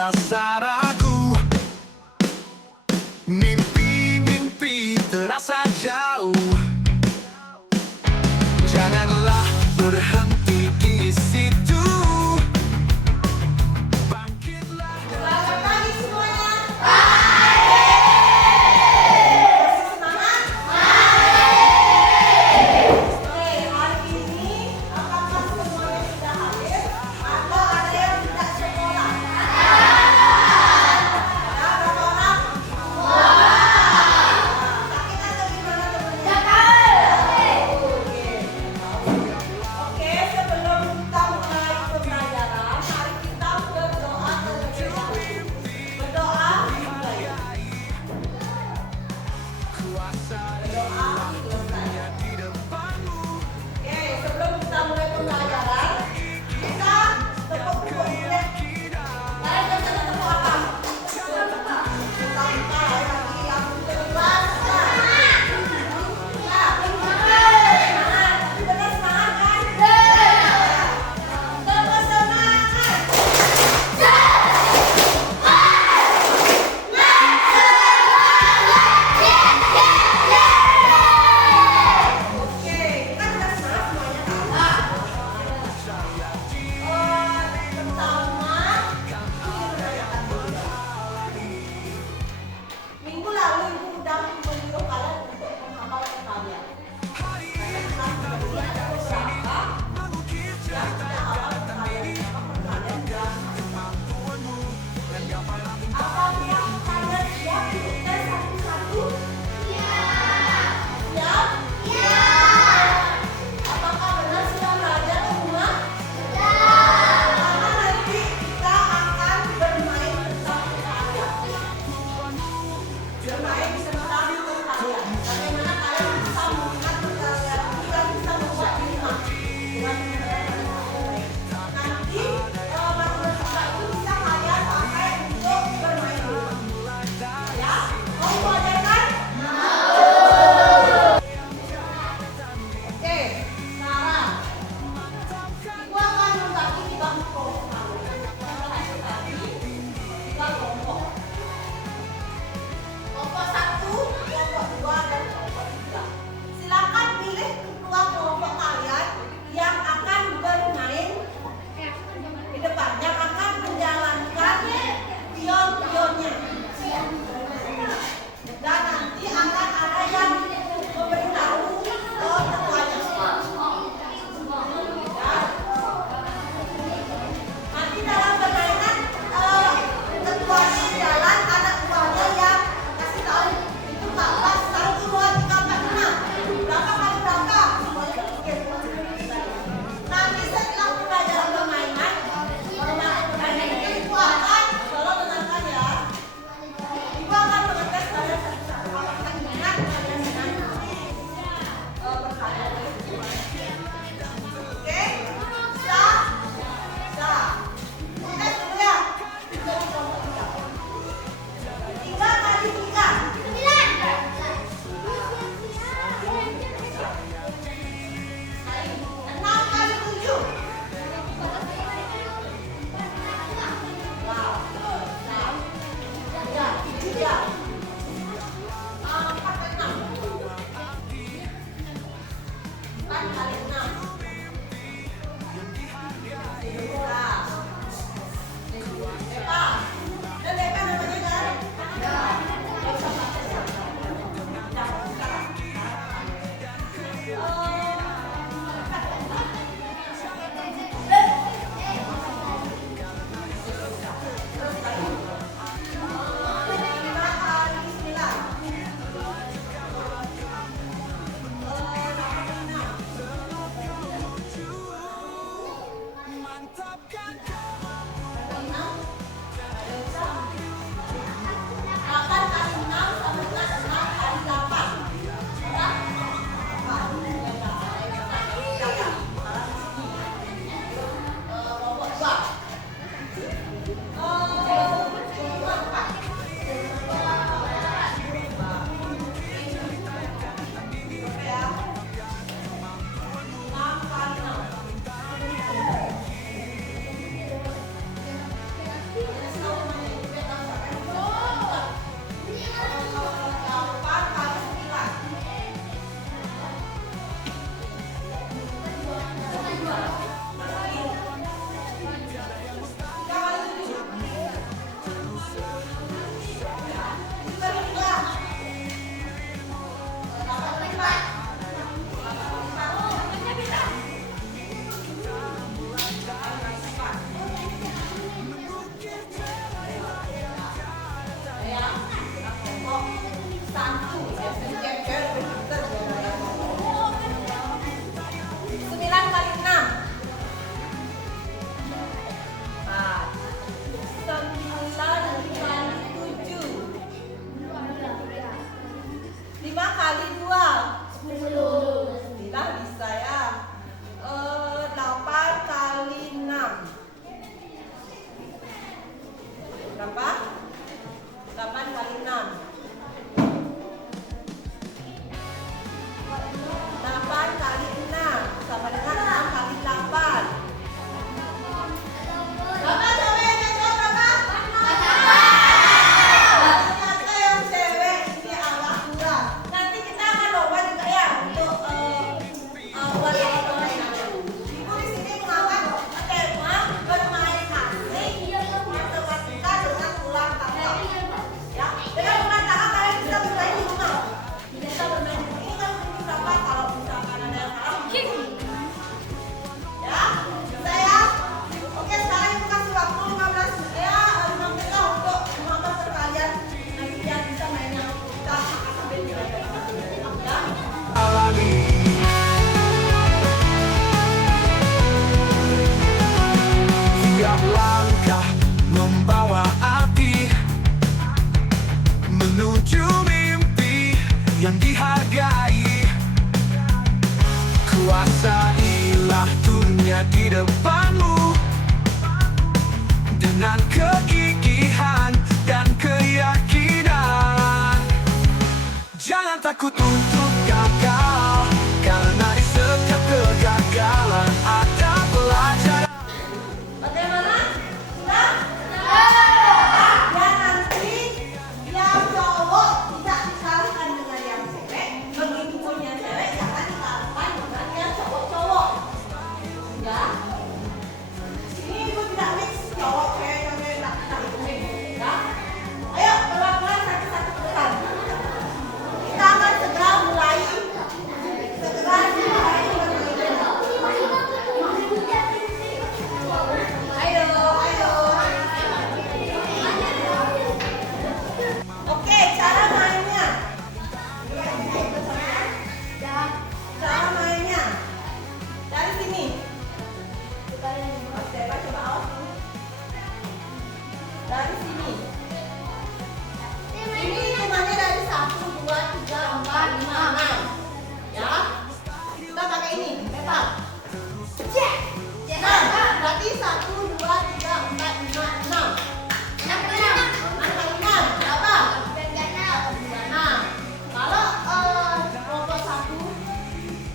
rasa ragu, mimpi-mimpi terasa jauh. Janganlah berhenti di situ. Bangkitlah. Selamat pagi semuanya. Semangat. Oke, hari ini apakah semuanya sudah hadir atau ada yang tidak sekolah? Ada berapa orang? Sakit atau gimana teman-teman? Oke, sebelum kita mulai pembelajaran, mari kita berdoa terlebih dahulu. Berdoa dimulai. Berdoa selesai. Oke, sebelum kita mulai pembelajaran, kita tepuk-tepuk ya. Kalian biasa tepuk apa? Sampai lagi yang kelas. Ya, semangat. Benar semangat kan? Terus semangat. Oke, kita sudah semangat semuanya kan? Pertama, minggu lalu ibu udah menyuruh kalian untuk menghafalkan kalian. Saya telah memberi ada beberapa yang tidak hafal kalian, kalian sudah. Apakah kalian siap untuk tes satu-satu? Siap? Apakah benar sudah belajar semua? Karena nanti kita akan bermain bersama kalian. Bermain bersama kalian. Bagaimana kalian bisa mengatur kalian dan bisa membuat lima. Nanti matematika itu bisa kalian pakai untuk bermain. hanya di depanmu. Dengan kegigihan dan keyakinan, jangan takut untuk gagal, karena di setiap kegagalan ada pelajaran. Bagaimana? Sudah? Dan nanti yang cowok tidak dikalahkan dengan yang cewek, begitupun yang cewek jangan dikalahkan dengan yang cowok-cowok. Ya? Ini ibu tidak mix cowok, cewek, cewek, tidak mix. Ya? Ayo pelan-pelan satu-satu ke depan. Kita akan segera mulai. Ayo, ayo. Oke, cara mainnya. Cara mainnya. Dari sini. Oke, coba awas. Dari sini. Ini hitungannya dari 1, 2, 3, 4, 5, 6. Ya. Kita pakai ini, peta. Nah, berarti 1, 2, 3, 4, 5, 6. 6 kali 6 berapa? 6. Kalau kelompok 1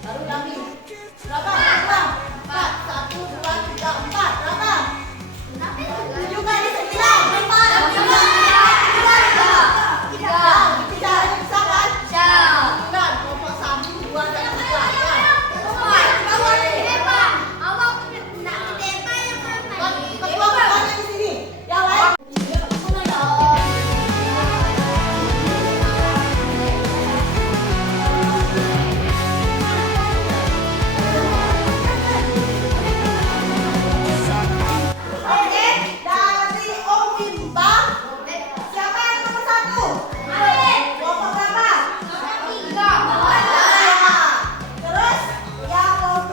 baru lagi. Berapa? 4. 1, 2, 3, 4. Berapa? 7 kali 9. 3 bisa kan? Bukan, kelompok 1, 2, dan 3. Kelompok-kelompoknya di sini. Yang lain. Oke, dari Om Bimbang. Siapa yang nomor 1? Kelompok berapa? Terus yang urut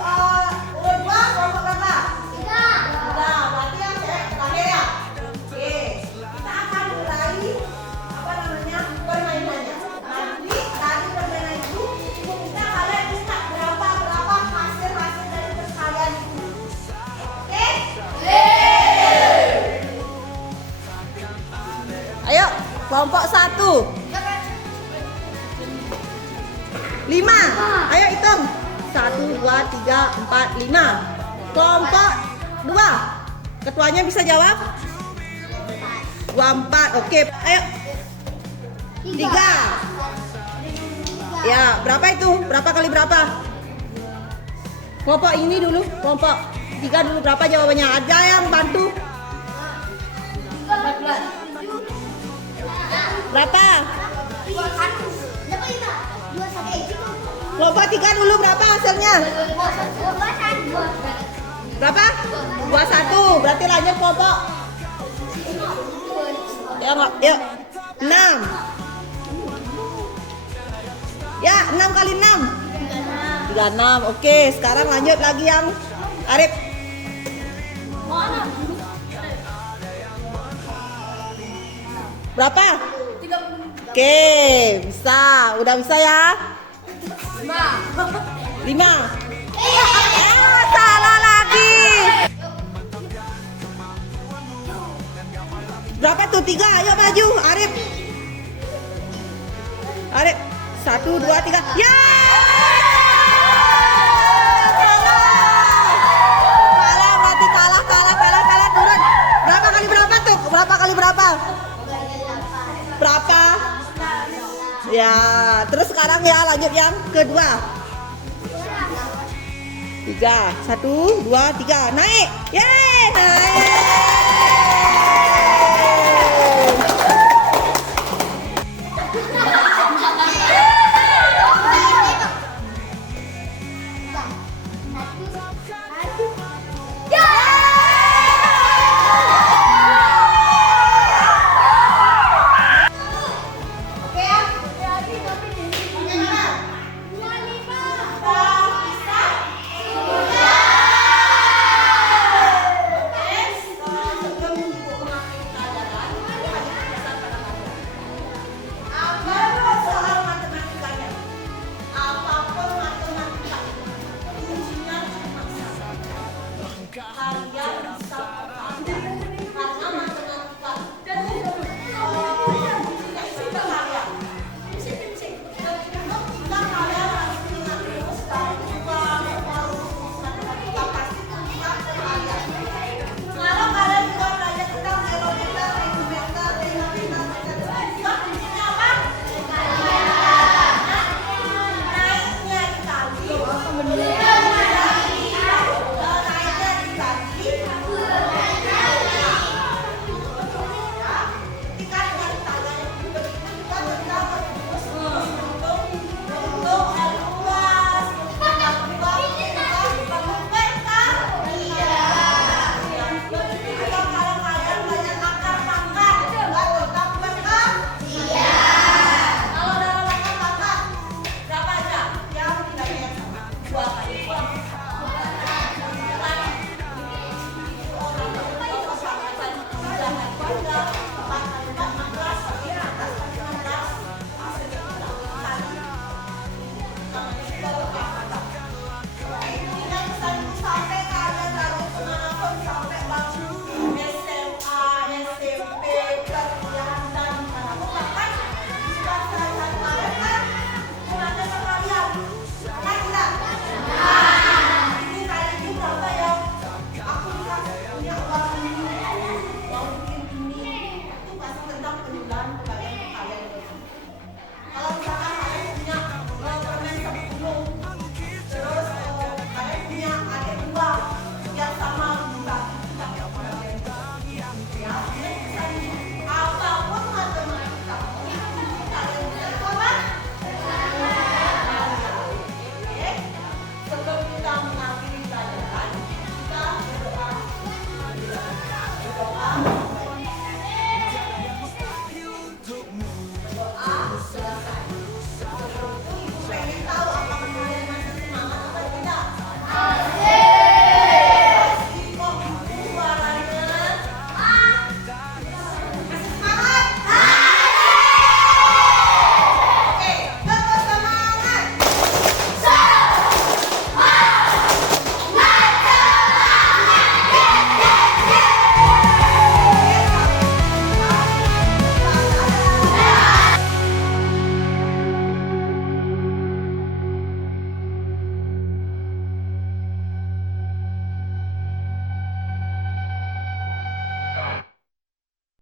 2 kelompok berapa? 3. Berarti yang cewek terakhir ya. Oke, kita akan mulai permainannya. Nanti dari permainan itu ibu minta kalian minta berapa hasil dari perkalian itu. Oke? Ayo, kelompok 1. 5. Ayo hitung. 1, 2, 3, 4, 5. Kelompok 2. Ketuanya bisa jawab? 2, 4. Oke, ayo. 3. Ya, berapa itu? Berapa kali berapa? Kelompok ini dulu, kelompok 3 dulu berapa jawabannya? Ada yang bantu? Berapa? Kelompok 3 dulu berapa hasilnya? Berapa? 21. Berarti lanjut kelompok. Ya enggak? Yuk. 6. Ya, 6 kali 6. 36. Oke, sekarang lanjut lagi yang Arif. Berapa? 30. Oke, bisa. Udah bisa ya? 5. Salah lagi. Berapa tuh? 3. Ayo maju, Arif. Arif. 1, 2, 3. Ya! Kalah berarti kalah. Turun. Berapa kali berapa tuh? Berapa kali berapa? Berapa? Ya, terus sekarang ya lanjut yang kedua. 3. 1, 2, 3. Naik. Yeay, naik.